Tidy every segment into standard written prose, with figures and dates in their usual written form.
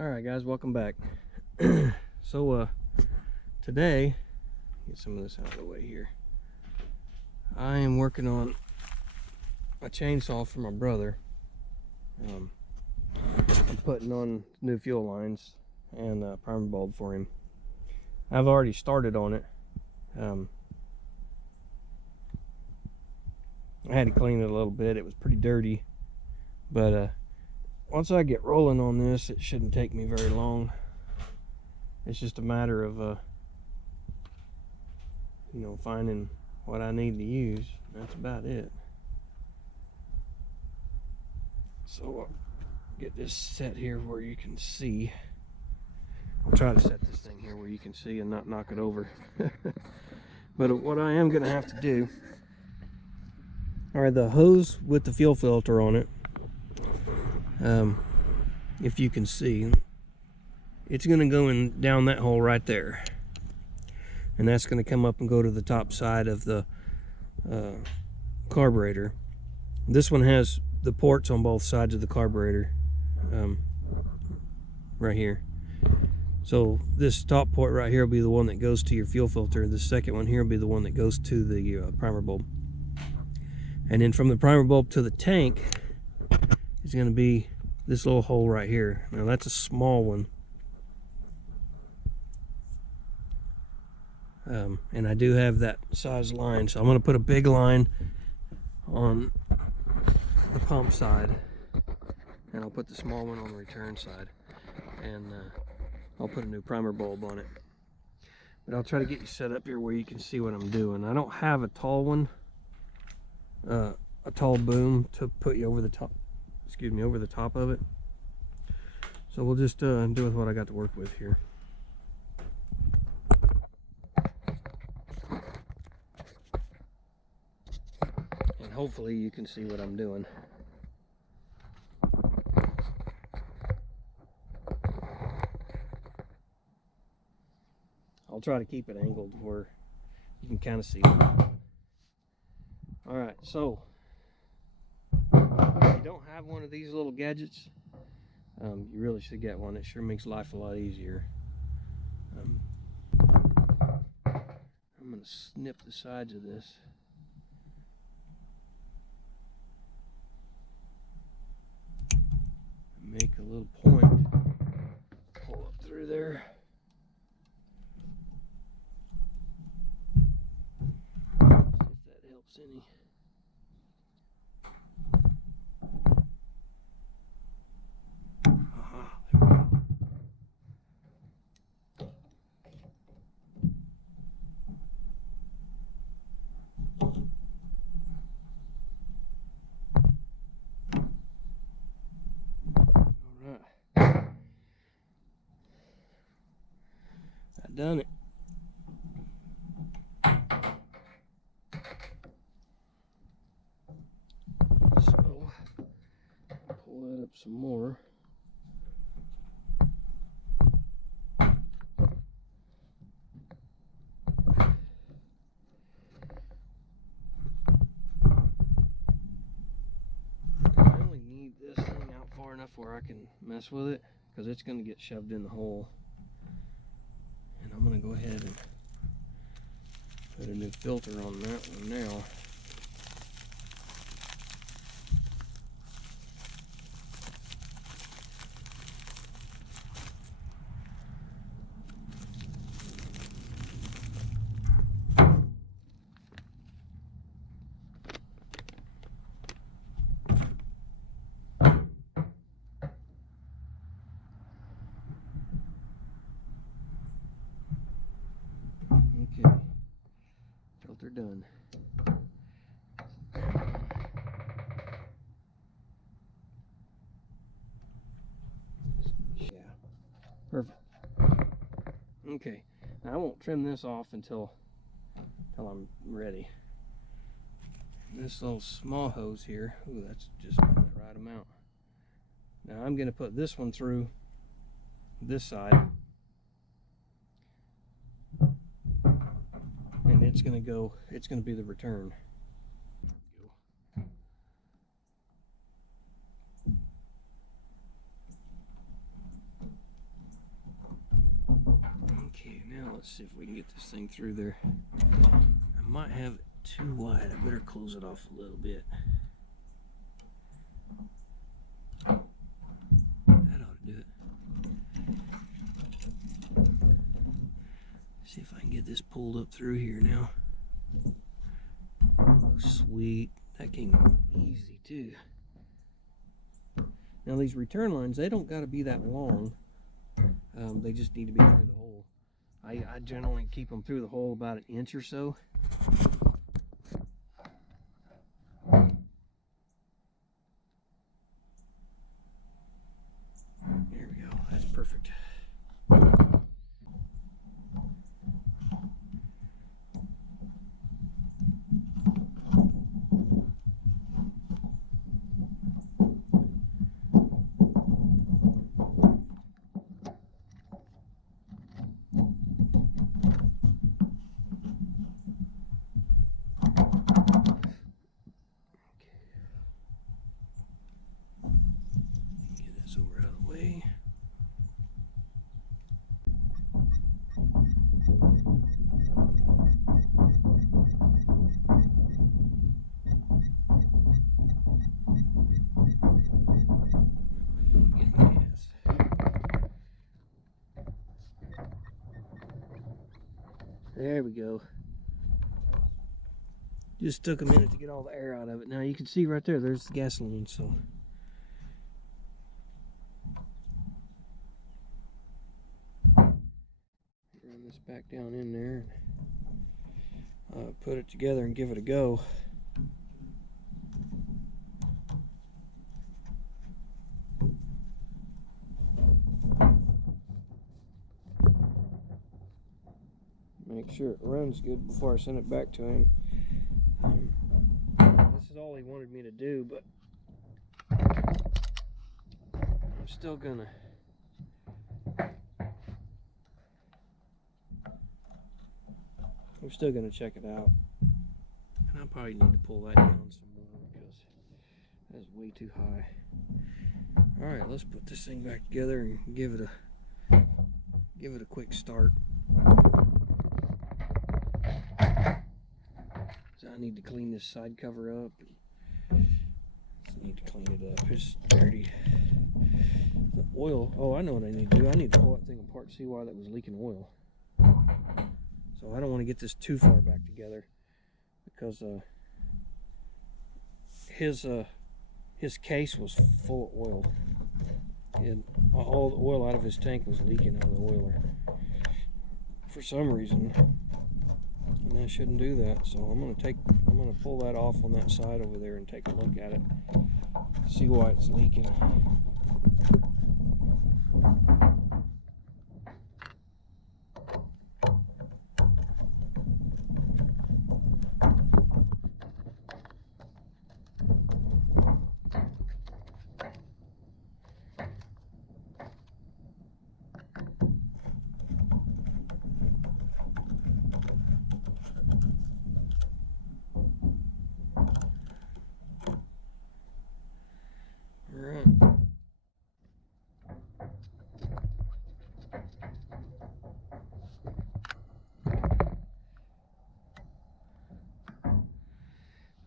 Alright guys, welcome back. So today, get some of this out of the way here. I am working on a chainsaw for my brother. I'm putting on new fuel lines and a primer bulb for him. I've already started on it. I had to clean it a little bit. It was pretty dirty, but once I get rolling on this, it shouldn't take me very long. It's just a matter of finding what I need to use. That's about it. So get this set here where you can see. I'll try to set this thing here where you can see and not knock it over. But what I am going to have to do, alright, the hose with the fuel filter on it, if you can see, it's going to go in down that hole right there, and that's going to come up and go to the top side of the carburetor. This one has the ports on both sides of the carburetor, right here. So this top port right here will be the one that goes to your fuel filter. The second one here will be the one that goes to the primer bulb. And then from the primer bulb to the tank is going to be this little hole right here. Now that's a small one. And I do have that size line, so I'm going to put a big line on the pump side, and I'll put the small one on the return side, and I'll put a new primer bulb on it. But I'll try to get you set up here where you can see what I'm doing. I don't have a tall one, a tall boom to put you over the top, over the top of it. So we'll just do with what I got to work with here. And hopefully you can see what I'm doing. I'll try to keep it angled where you can kind of see it. Alright, so if you don't have one of these little gadgets, you really should get one. It sure makes life a lot easier. I'm going to snip the sides of this. Make a little point, pull up through there. See if that helps any. There we go. I done it. So pull that up some more. I only need this thing out far enough where I can mess with it, because it's going to get shoved in the hole. And I'm going to go ahead and put a new filter on that one now. Okay, filter done. Yeah, perfect. Okay, now I won't trim this off until I'm ready. This little small hose here, ooh, that's just the right amount. Now I'm going to put this one through this side, and it's going to be the return. Let's see if we can get this thing through there. I might have it too wide. I better close it off a little bit. That ought to do it. See if I can get this pulled up through here now. Sweet. That came easy too. Now these return lines, they don't got to be that long. They just need to be through the hole. I generally keep them through the hole about an inch or so. There we go. That's perfect. Over out of the way. There we go. Just took a minute to get all the air out of it. Now you can see right there, there's the gasoline, so run this back down in there and put it together and give it a go. Make sure it runs good before I send it back to him. This is all he wanted me to do, but I'm still gonna check it out. And I probably need to pull that down some more because that's way too high. Alright, let's put this thing back together and give it a quick start. So I need to clean this side cover up. Just need to clean it up. It's dirty. The oil, oh, I know what I need to do. I need to pull that thing apart and see why that was leaking oil. So I don't want to get this too far back together because his case was full of oil. And all the oil out of his tank was leaking out of the oiler for some reason. And I shouldn't do that, so I'm gonna pull that off on that side over there and take a look at it, see why it's leaking.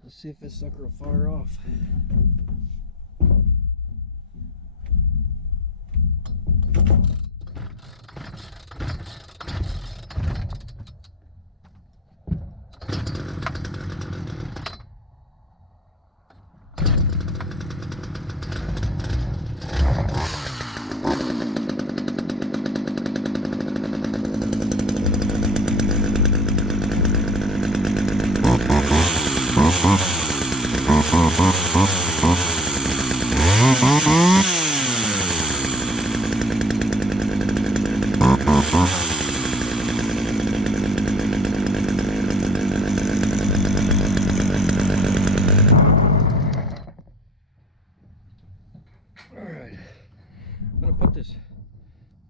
Let's see if this sucker will fire off.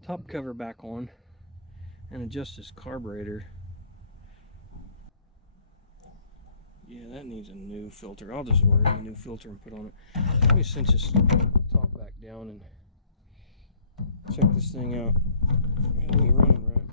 Top cover back on and adjust this carburetor. Yeah, that needs a new filter. I'll just order a new filter and put on it. Let me cinch this top back down and check this thing out. It ain't running right.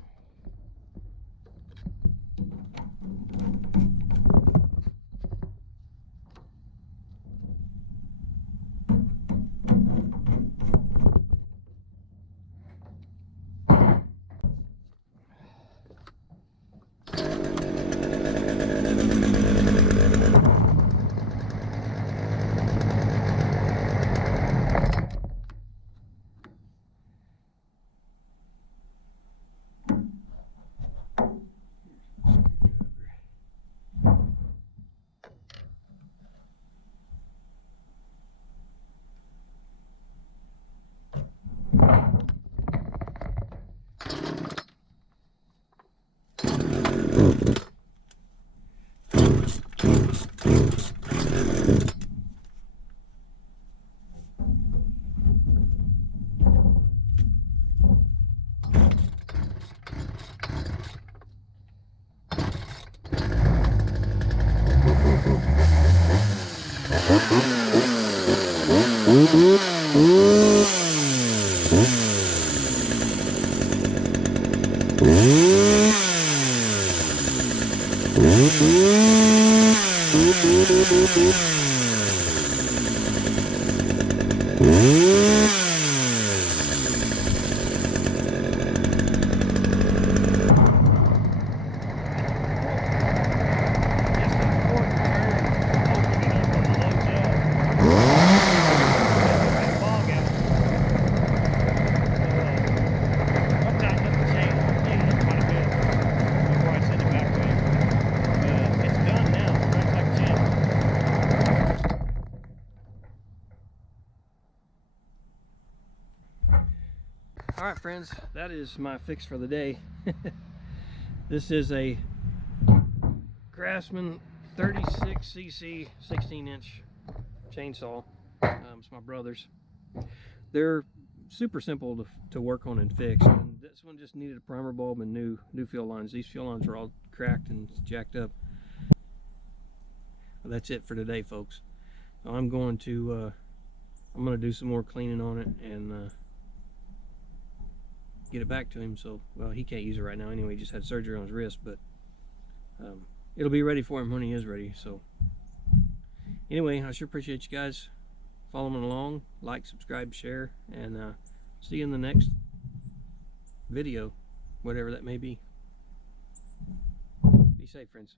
All right, friends, that is my fix for the day. This is a Craftsman 36cc 16-inch chainsaw. It's my brother's. They're super simple to work on and fix. And this one just needed a primer bulb and new fuel lines. These fuel lines are all cracked and jacked up. Well, that's it for today, folks. I'm going to do some more cleaning on it and get it back to him. So, well, he can't use it right now anyway. He just had surgery on his wrist, but it'll be ready for him when he is ready. So anyway, I sure appreciate you guys following along. Like, subscribe, share, and see you in the next video, whatever that may be. Be safe, friends.